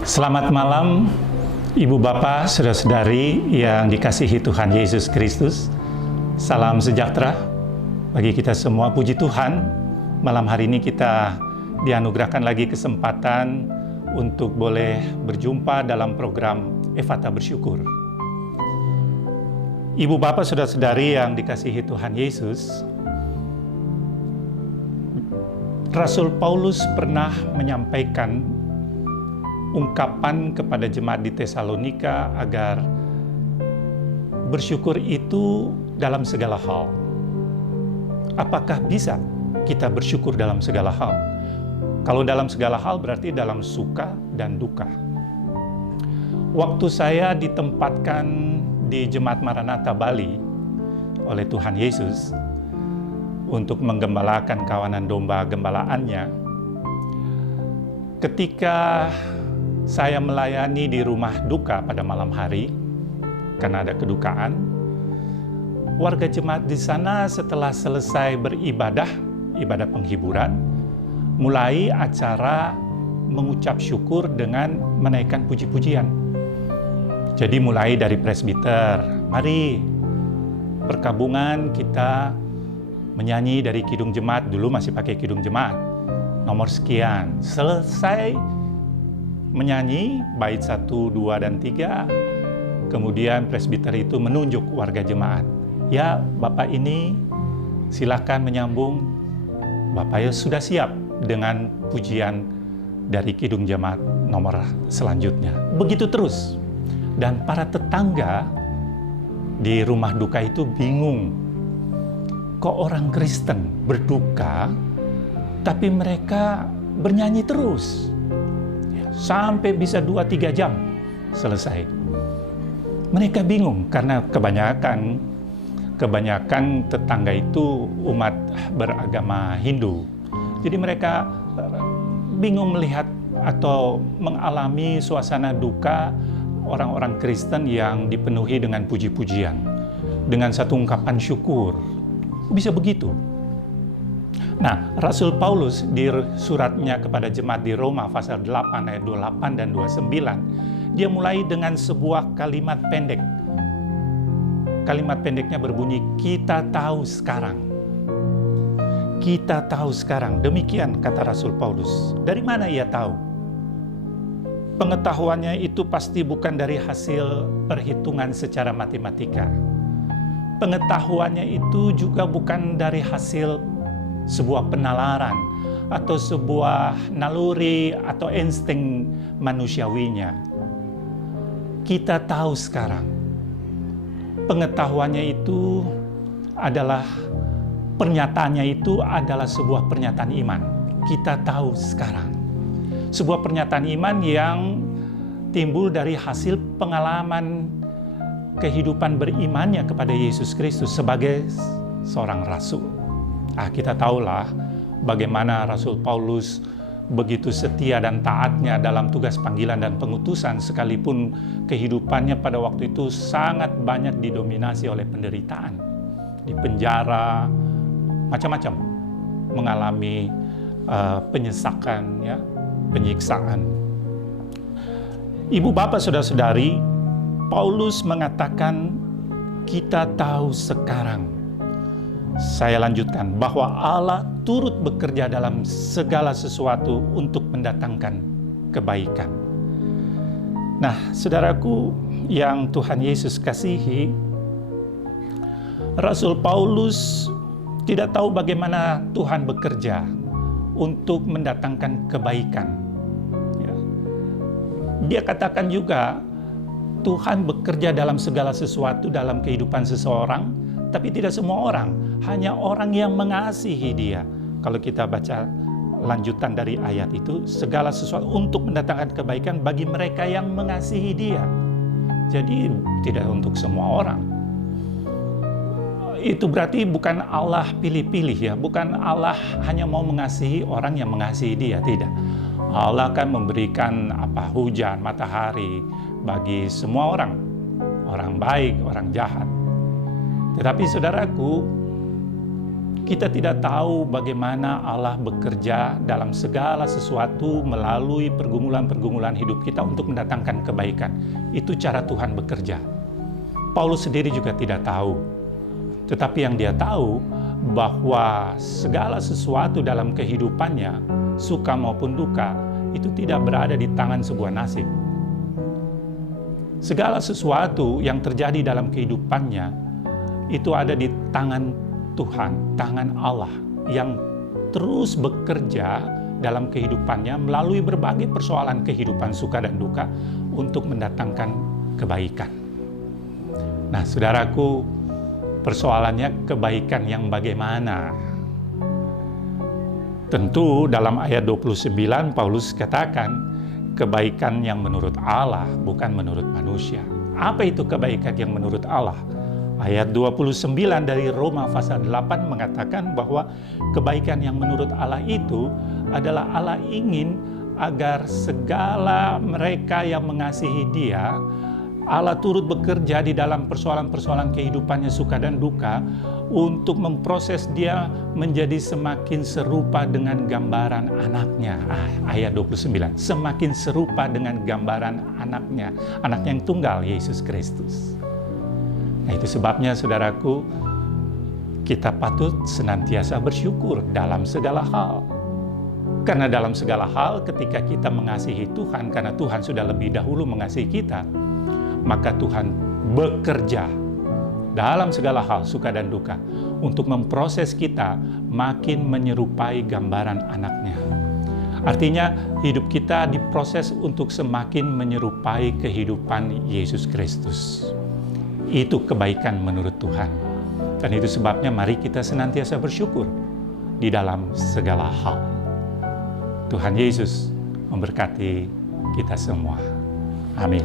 Selamat malam, Ibu Bapak, Saudara-saudari yang dikasihi Tuhan Yesus Kristus. Salam sejahtera bagi kita semua. Puji Tuhan, malam hari ini kita dianugerahkan lagi kesempatan untuk boleh berjumpa dalam program Efata Bersyukur. Ibu Bapak, Saudara-saudari yang dikasihi Tuhan Yesus, Rasul Paulus pernah menyampaikan ungkapan kepada jemaat di Tesalonika agar bersyukur itu dalam segala hal. Apakah bisa kita bersyukur dalam segala hal? Kalau dalam segala hal berarti dalam suka dan duka. Waktu saya ditempatkan di Jemaat Maranatha Bali oleh Tuhan Yesus untuk menggembalakan kawanan domba gembalaannya, ketika saya melayani di rumah duka pada malam hari karena ada kedukaan, warga jemaat di sana setelah selesai beribadah, ibadah penghiburan, mulai acara mengucap syukur dengan menaikkan puji-pujian. Jadi mulai dari presbiter, mari perkabungan kita menyanyi dari kidung jemaat, dulu masih pakai kidung jemaat, nomor sekian. Selesai menyanyi bait 1, 2, dan 3, kemudian presbiter itu menunjuk warga jemaat. Ya, Bapak ini silakan menyambung. Bapak ya sudah siap dengan pujian dari kidung jemaat nomor selanjutnya. Begitu terus. Dan para tetangga di rumah duka itu bingung. Kok orang Kristen berduka, tapi mereka bernyanyi terus. Sampai bisa 2-3 jam selesai. Mereka bingung karena kebanyakan tetangga itu umat beragama Hindu. Jadi mereka bingung melihat atau mengalami suasana duka orang-orang Kristen yang dipenuhi dengan puji-pujian, dengan satu ungkapan syukur. Bisa begitu. Nah, Rasul Paulus di suratnya kepada jemaat di Roma pasal 8 ayat 28 dan 29, dia mulai dengan sebuah kalimat pendek. Kalimat pendeknya berbunyi, kita tahu sekarang. Kita tahu sekarang. Demikian kata Rasul Paulus. Dari mana ia tahu? Pengetahuannya itu pasti bukan dari hasil perhitungan secara matematika. Pengetahuannya itu juga bukan dari hasil sebuah penalaran atau sebuah naluri atau insting manusiawinya. Kita tahu sekarang. Pengetahuannya itu adalah, pernyataannya itu adalah sebuah pernyataan iman. Kita tahu sekarang. Sebuah pernyataan iman yang timbul dari hasil pengalaman kehidupan berimannya kepada Yesus Kristus sebagai seorang rasul. Kita tahulah bagaimana Rasul Paulus begitu setia dan taatnya dalam tugas panggilan dan pengutusan, sekalipun kehidupannya pada waktu itu sangat banyak didominasi oleh penderitaan. Di penjara, macam-macam, mengalami penyesakan, ya, penyiksaan. Ibu bapak saudara-saudari, Paulus mengatakan kita tahu sekarang. Saya lanjutkan bahwa Allah turut bekerja dalam segala sesuatu untuk mendatangkan kebaikan. Nah, saudaraku yang Tuhan Yesus kasihi, Rasul Paulus tidak tahu bagaimana Tuhan bekerja untuk mendatangkan kebaikan. Ya. Dia katakan juga Tuhan bekerja dalam segala sesuatu dalam kehidupan seseorang, tapi tidak semua orang, hanya orang yang mengasihi Dia. Kalau kita baca lanjutan dari ayat itu, segala sesuatu untuk mendatangkan kebaikan bagi mereka yang mengasihi Dia. Jadi tidak untuk semua orang. Itu berarti bukan Allah pilih-pilih, ya, bukan Allah hanya mau mengasihi orang yang mengasihi Dia, tidak. Allah akan memberikan hujan, matahari bagi semua orang, orang baik, orang jahat. Tetapi saudaraku, Kita tidak tahu bagaimana Allah bekerja dalam segala sesuatu melalui pergumulan-pergumulan hidup kita untuk mendatangkan kebaikan. Itu cara Tuhan bekerja. Paulus sendiri juga tidak tahu. Tetapi yang dia tahu bahwa segala sesuatu dalam kehidupannya, suka maupun duka, itu tidak berada di tangan sebuah nasib. Segala sesuatu yang terjadi dalam kehidupannya itu ada di tangan Tuhan, tangan Allah yang terus bekerja dalam kehidupannya melalui berbagai persoalan kehidupan suka dan duka untuk mendatangkan kebaikan. Nah, saudaraku, persoalannya kebaikan yang bagaimana? Tentu dalam ayat 29 Paulus katakan kebaikan yang menurut Allah bukan menurut manusia. Apa itu kebaikan yang menurut Allah? Ayat 29 dari Roma pasal 8 mengatakan bahwa kebaikan yang menurut Allah itu adalah Allah ingin agar segala mereka yang mengasihi Dia, Allah turut bekerja di dalam persoalan-persoalan kehidupannya suka dan duka untuk memproses dia menjadi semakin serupa dengan gambaran anaknya. Ayat 29, semakin serupa dengan gambaran anaknya yang tunggal, Yesus Kristus. Nah, itu sebabnya saudaraku, kita patut senantiasa bersyukur dalam segala hal. Karena dalam segala hal ketika kita mengasihi Tuhan, karena Tuhan sudah lebih dahulu mengasihi kita, maka Tuhan bekerja dalam segala hal, suka dan duka, untuk memproses kita makin menyerupai gambaran anaknya. Artinya hidup kita diproses untuk semakin menyerupai kehidupan Yesus Kristus. Itu kebaikan menurut Tuhan. Dan itu sebabnya mari kita senantiasa bersyukur di dalam segala hal. Tuhan Yesus memberkati kita semua. Amin.